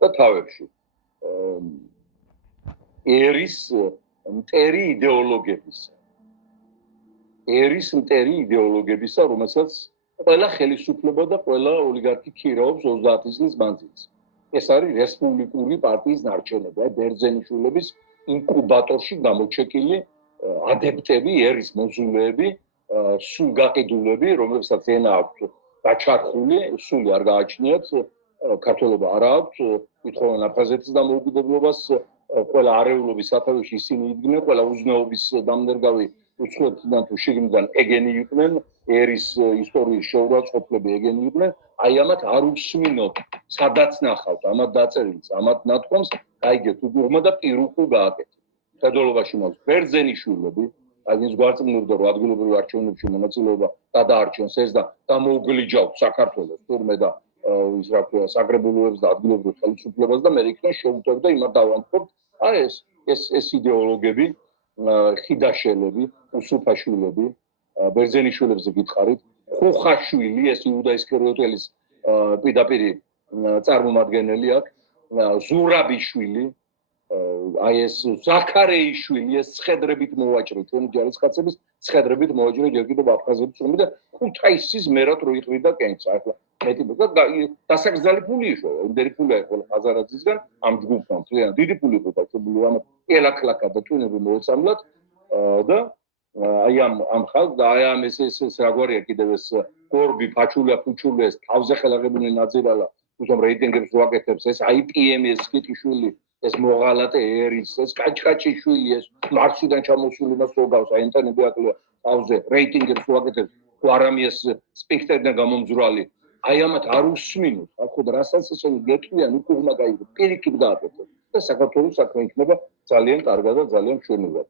და თავებში. ერის მტერი იდეოლოგებისა, რომელსაც ყველა ხელისუფლება და ყველა ოლიგარქი ქირაობს 30 წლის მანძილზე. ეს არის რესპუბლიკური პარტიის ნარჩენები, ბერძენიშვილების ინკუბატორში გამოჩეკილი ადეპტები, ერის მოზულეები, სულ გაყიდულები, რომლებსაც ენა აქვთ გაჩარხული, სული არ გააჩნიათ, ქართველობა არ აქვთ, ვითხოვენ აფხაზეთის დამოუკიდებლობას, ყველა არეულობის სათავეში ისინი იდგნენ, ყველა უზნეობის დამნერგავი უცხოეთიდან თუ შიგნიდან ეგენი იყვნენ, ერის ისტორიის შეურაცხყოფლები ეგენი იყვნენ, აი ამათ არ უსმინოთ, სადაც ნახავთ, ამათ დაწერილს, ამათ ნათქვამს, გაიგეთ უგუღმა და პირუხულ გააკეთეთ. მხედველობაში მოს ბერძენიშვილები, აი ის გვარწმუნებდა, რომ ადგილობრივ არჩევნებში მონაწილეობა გადაარჩენს ეს და გამოუგლიჯავთ საქართველოს თურმე და ის რა ქვია, საგრებულოებს და ადგილობრივ ხელისუფლებას და მე იქნებ შეუტევდა იმათ დავამხობ, აი ეს იდეოლოგები, ხიდაშელები, უსუფაშვილები, ბერძენიშვილებზე გითხარით, ხუხაშვილი, ეს იუდა ისკარიოტელის პირდაპირი წარმომადგენელი აქვს, ზურაბიშვილი, აი ეს ზაქარეიშვილი, ეს ცხედრებით მოვაჭრე, თქვენი ჯარისკაცების ცხედრებით მოვაჭრე ჯერ კიდევ აფხაზების ომი და ქუთაისის მერად რო იყრიდა კენჭს, ახლა მეტი და დასაკრძალი ფული იშვა, იმდენი ფული აქვს ყველა ხაზარაძისგან ამ ჯგუფთან, ძალიან დიდი ფული იყო დაწებული ამ ელაქლაკა და თუნები მოეწამლათ და აი ამ ხალხს და აი ამ ეს რაგვარია კიდევ ეს გორბი, ფაჩულა, ფუჩულა, ეს თავზე ხელაღებული ნაძირალა, თუმცა რეიტინგებს ვაკეთებს, ეს IPM ეს კიტიშვილი ეს მოღალატე ერის, ეს კაჭკაჭიშვილი, ეს მარსიდან ჩამოსული მას სოგავს, აი ინტერნეტი აკლია თავზე, რეიტინგებს ვაკეთებს, თუ არამიეს სპექტაკლიდან გამომძვრალი. აი ამათ არ უსმინოთ, ხო და რასაც ესენი გეტყვიან, უკუღმა გაიგო, პირიქით გააკეთეთ და საქართველოს საქმე იქნება ძალიან კარგად და ძალიან მშვენივრად.